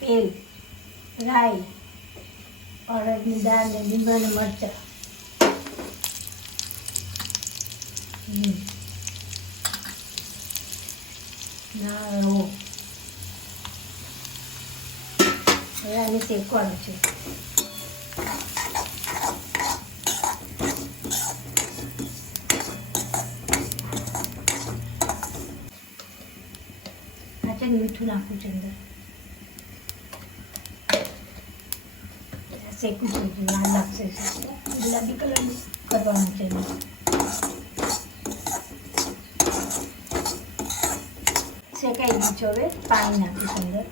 તેલ રાઈ અડદની દાળ ને લીમડા ને મરચાં હમ. ના રવો હવે આને શેકવાનું છે આ છે ને મીઠું નાખવું છે અંદર આ શેકવું છે એટલે લાલ લાગશે ગુલાબી કલરનું કરવાનું છે એને. શેકાઈ ગયું છે હવે પાણી નાખીશું અંદર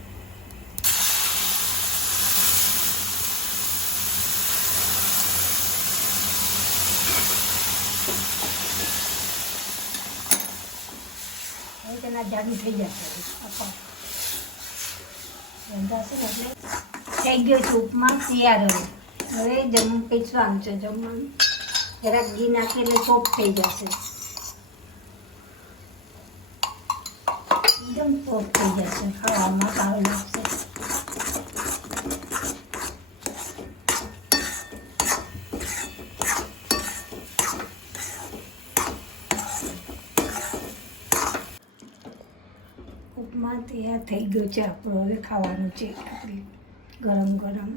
હવે તેના જાડું થઈ જશે આપો રંધાશે ને એટલે થઈ ગયો છે, ઉપમા તૈયાર હવે હવે જમ પીસવાનું છે, જમવાનું. જરાક ઘી નાખી એટલે સોફ્ટ થઈ જશે. એકદમ સોફ્ટ થઈ જશે, ખાવામાં સારું લાગશે. ઉપમા તૈયાર થઈ ગયો છે, આપણો હવે ખાવાનું છે গরম গরম।